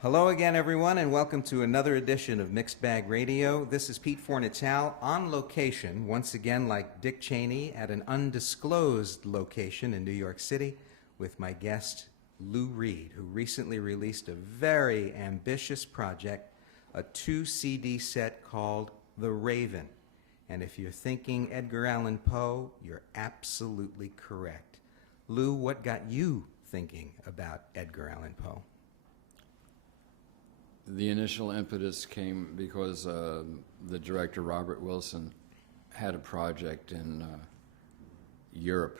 Hello again, everyone, and welcome to another edition of Mixed Bag Radio. This is Pete Fornatale on location, once again like Dick Cheney, at an undisclosed location in New York City with my guest, Lou Reed, who recently released a very ambitious project, a 2-CD set called The Raven. And if you're thinking Edgar Allan Poe, you're absolutely correct. Lou, what got you thinking about Edgar Allan Poe? The initial impetus came because the director, Robert Wilson, had a project in Europe.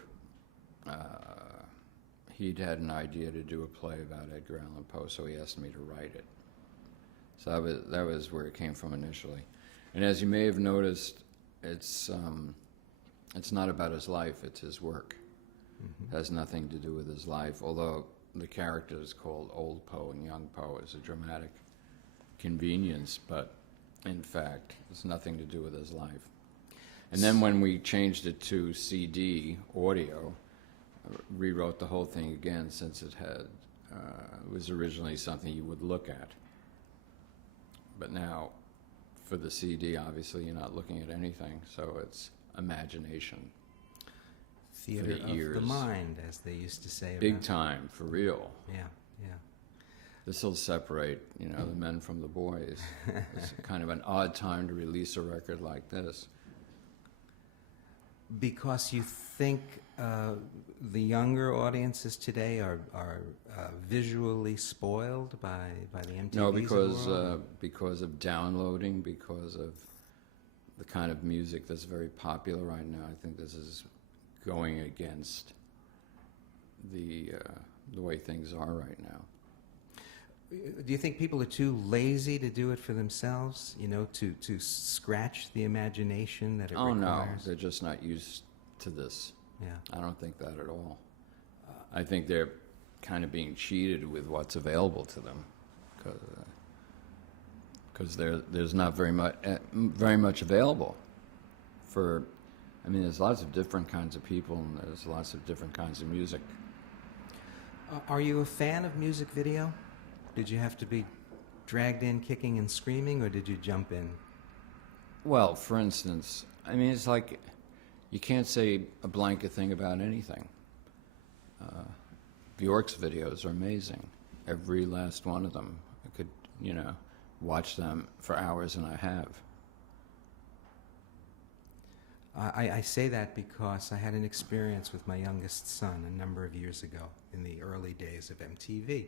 He'd had an idea to do a play about Edgar Allan Poe, so he asked me to write it. So that was where it came from initially. And as you may have noticed, it's not about his life, it's his work. Mm-hmm. It has nothing to do with his life, although the character is called Old Poe and Young Poe as a dramatic convenience, but in fact, it's nothing to do with his life. And then when we changed it to CD audio, rewrote the whole thing again, since it was originally something you would look at. But now, for the CD, obviously, you're not looking at anything, so it's imagination. Theater of the mind, as they used to say. Big time, for real. Yeah, yeah. This will separate, the men from the boys. It's kind of an odd time to release a record like this. Because you think the younger audiences today are visually spoiled by the MTVs No, of the world? because of downloading, because of the kind of music that's very popular right now. I think this is going against the way things are right now. Do you think people are too lazy to do it for themselves, to scratch the imagination that it requires? Oh, no, they're just not used to this. Yeah. I don't think that at all. I think they're kind of being cheated with what's available to them, because there's not very much available for. I mean, there's lots of different kinds of people, and there's lots of different kinds of music. Are you a fan of music video? Did you have to be dragged in kicking and screaming, or did you jump in? Well, for instance, I mean, it's like you can't say a blanket thing about anything. Bjork's videos are amazing. Every last one of them. I could, watch them for hours, and I have. I say that because I had an experience with my youngest son a number of years ago in the early days of MTV.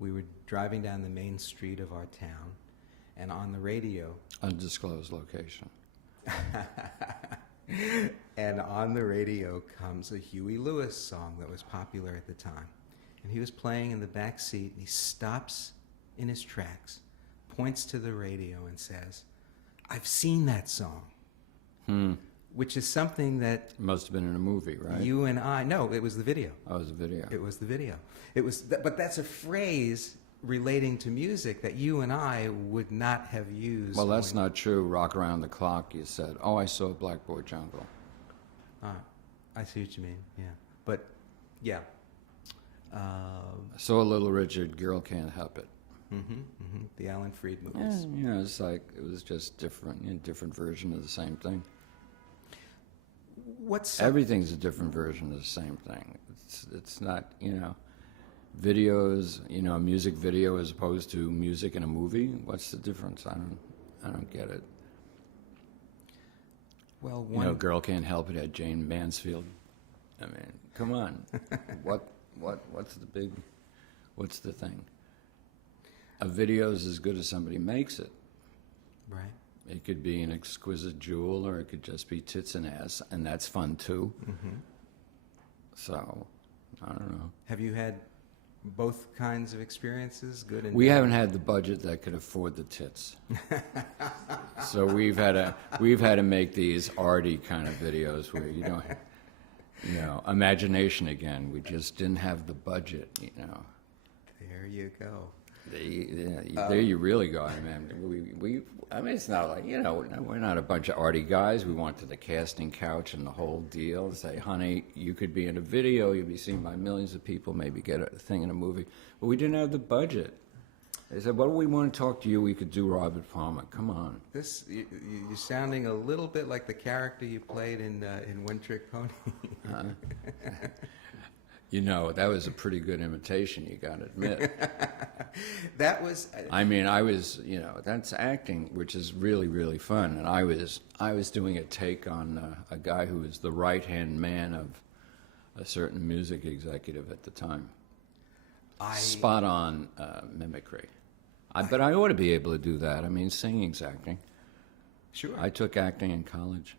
We were driving down the main street of our town, and on the radio... Undisclosed location. And on the radio comes a Huey Lewis song that was popular at the time. And he was playing in the back seat, and he stops in his tracks, points to the radio and says, "I've seen that song." Which is something that... Must have been in a movie, right? You and I... No, it was the video. Oh, it was the video. It was the video. But that's a phrase relating to music that you and I would not have used. Well, that's not true. Rock Around the Clock, you said. Oh, I saw Blackboard Jungle. I see what you mean, yeah. But, yeah. Saw Little Richard, Girl Can't Help It. The Alan Freed movies. Yeah, it's like, it was just different version of the same thing. Everything's a different version of the same thing. It's not, videos, a music video as opposed to music in a movie. What's the difference? I don't get it. Well, Girl Can't Help It had Jane Mansfield. I mean, come on. What's the thing? A video's as good as somebody makes it. Right. It could be an exquisite jewel, or it could just be tits and ass, and that's fun too. So, I don't know. Have you had both kinds of experiences, good and bad? We haven't had the budget that could afford the tits, so we've had to make these arty kind of videos where you don't, imagination again. We just didn't have the budget, There you go. There you really go. I mean, it's not like, we're not a bunch of arty guys. We went to the casting couch and the whole deal. Say, honey, you could be in a video. You'd be seen by millions of people. Maybe get a thing in a movie. But we didn't have the budget. They said, well, we want to talk to you. We could do Robert Palmer. Come on. You're sounding a little bit like the character you played in One Trick Pony. You know, that was a pretty good imitation, you got to admit. That was. I mean, I was, you know, that's acting, which is really, really fun. And I was doing a take on a guy who was the right-hand man of a certain music executive at the time. Spot on mimicry. But I ought to be able to do that. I mean, singing's acting. Sure. I took acting in college.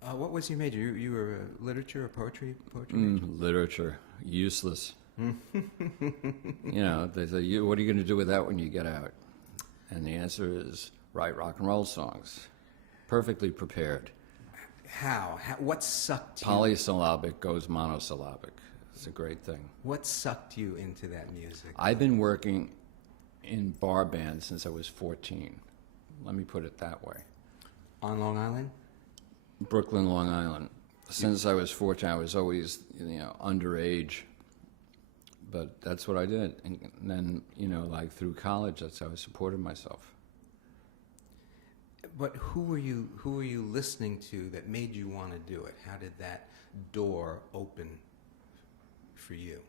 What was your major? You were literature or poetry? Major? Literature, useless. You know, they say, what are you going to do with that when you get out? And the answer is write rock and roll songs. Perfectly prepared. How? What sucked you? Polysyllabic goes monosyllabic. It's a great thing. What sucked you into that music? I've been working in bar bands since I was 14. Let me put it that way. On Long Island? Brooklyn, Long Island. Since I was 14, I was always, you know, underage. But that's what I did. And then, you know, like through college, that's how I supported myself. But who were you listening to that made you want to do it? How did that door open for you?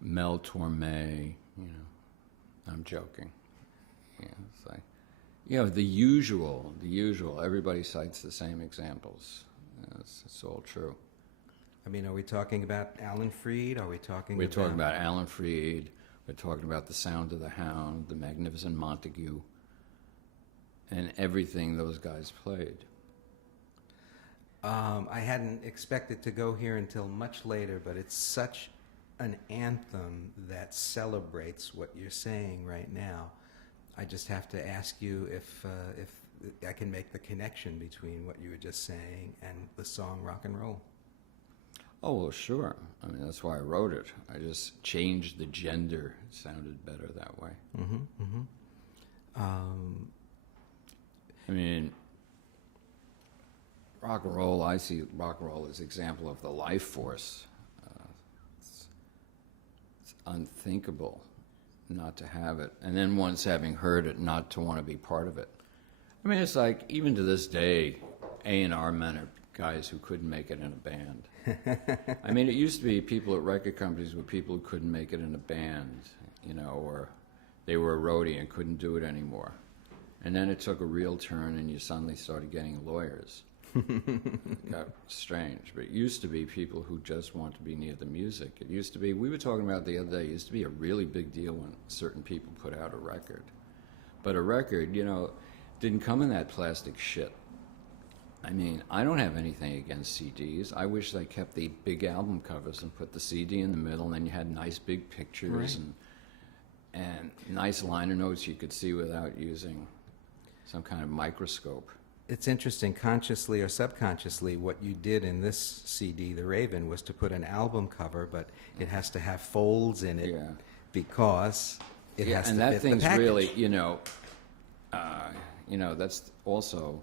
Mel Torme, you know, I'm joking. Yeah, it's like, you know, the usual, everybody cites the same examples. You know, it's all true. I mean, are we talking about Alan Freed? Are we talking We're talking about Alan Freed. We're talking about The Sound of the Hound, The Magnificent Montague, and everything those guys played. I hadn't expected to go here until much later, but it's such an anthem that celebrates what you're saying right now. I just have to ask you if I can make the connection between what you were just saying and the song Rock and Roll. Oh, well, sure. I mean, that's why I wrote it. I just changed the gender. It sounded better that way. Mm-hmm, mm-hmm. I mean, rock and roll, I see rock and roll as an example of the life force. It's unthinkable not to have it. And then once having heard it, not to want to be part of it. I mean, it's like, even to this day, A&R men are guys who couldn't make it in a band. I mean, it used to be people at record companies were people who couldn't make it in a band, you know, or they were a roadie and couldn't do it anymore. And then it took a real turn and you suddenly started getting lawyers. It got strange. But it used to be people who just want to be near the music. It used to be, we were talking about the other day, it used to be a really big deal when certain people put out a record. But a record, you know, didn't come in that plastic shit. I mean, I don't have anything against CDs. I wish they kept the big album covers and put the CD in the middle, and then you had nice big pictures and nice liner notes you could see without using some kind of microscope. It's interesting, consciously or subconsciously, what you did in this CD, The Raven, was to put an album cover, but it has to have folds in it because it has to fit the package. And that thing's really, you know, that's also,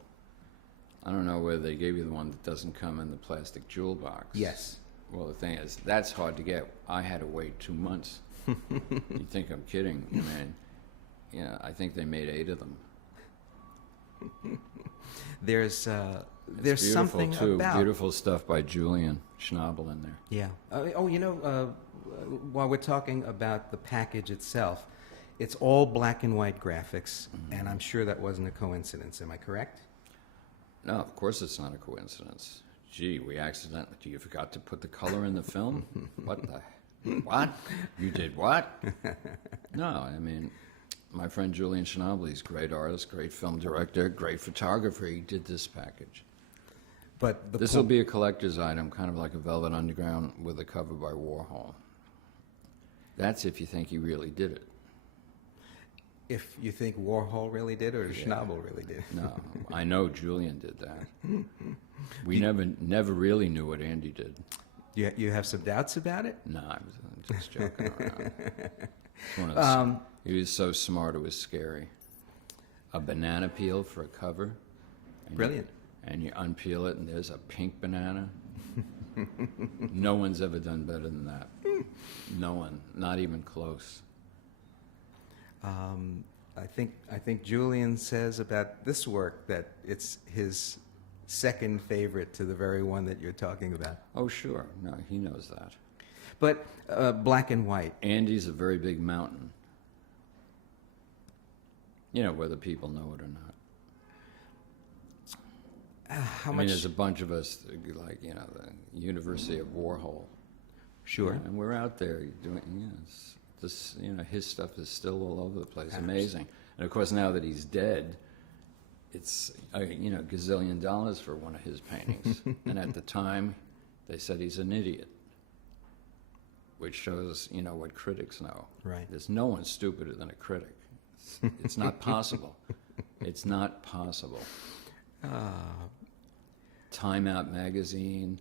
I don't know whether they gave you the one that doesn't come in the plastic jewel box. Yes. Well, the thing is, that's hard to get. I had to wait 2 months. You think I'm kidding? I mean, yeah, I think they made 8 of them. There's something too. about Beautiful stuff by Julian Schnabel in there. Yeah. While we're talking about the package itself, it's all black and white graphics, and I'm sure that wasn't a coincidence. Am I correct? No, of course it's not a coincidence. Gee, you forgot to put the color in the film? What? You did what? No, I mean, my friend Julian Schnabel, he's a great artist, great film director, great photographer. He did this package. But this will be a collector's item, kind of like a Velvet Underground with a cover by Warhol. That's if you think he really did it. If you think Warhol really did, or Schnabel really did. No, I know Julian did that. We never really knew what Andy did. You have some doubts about it? No, I was just joking around. He was so smart, it was scary. A banana peel for a cover. Brilliant. And you unpeel it, and there's a pink banana. No one's ever done better than that. No one, not even close. I think Julian says about this work that it's his second favorite to the very one that you're talking about. Oh, sure. No, he knows that. But black and white. Andy's a very big mountain. You know, whether people know it or not. How I much? mean, there's a bunch of us, like, you know, the University of Warhol. Sure. And we're out there doing, this, you know, his stuff is still all over the place. Amazing. And of course, now that he's dead, it's, you know, gazillion dollars for one of his paintings. And at the time, they said he's an idiot, which shows, you know, what critics know. Right. There's no one stupider than a critic. It's not possible. It's not possible. Time Out magazine,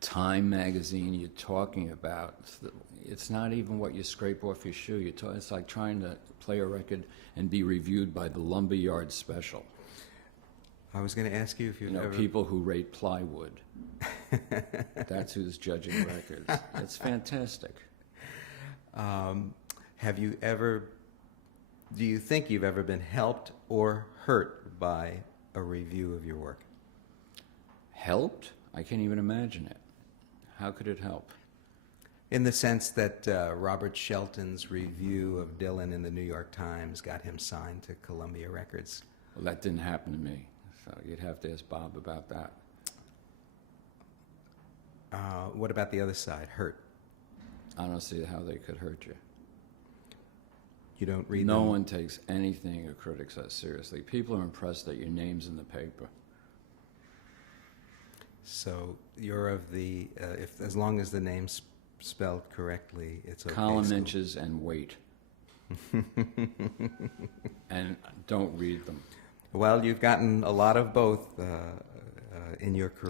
Time magazine, you're talking about, it's not even what you scrape off your shoe. It's like trying to play a record and be reviewed by the Lumberyard Special. I was going to ask you if you've You know, ever... people who rate plywood. That's who's judging records. It's fantastic. Have you ever... Do you think you've ever been helped or hurt by a review of your work? Helped? I can't even imagine it. How could it help? In the sense that Robert Shelton's review of Dylan in the New York Times got him signed to Columbia Records. Well, that didn't happen to me, so you'd have to ask Bob about that. What about the other side? Hurt? I don't see how they could hurt you. You don't read No them? one takes anything a critic says seriously. People are impressed that your name's in the paper. So you're of the... if as long as the name's spelled correctly, it's okay. Column still. inches and weight. And don't read them. Well, you've gotten a lot of both in your career.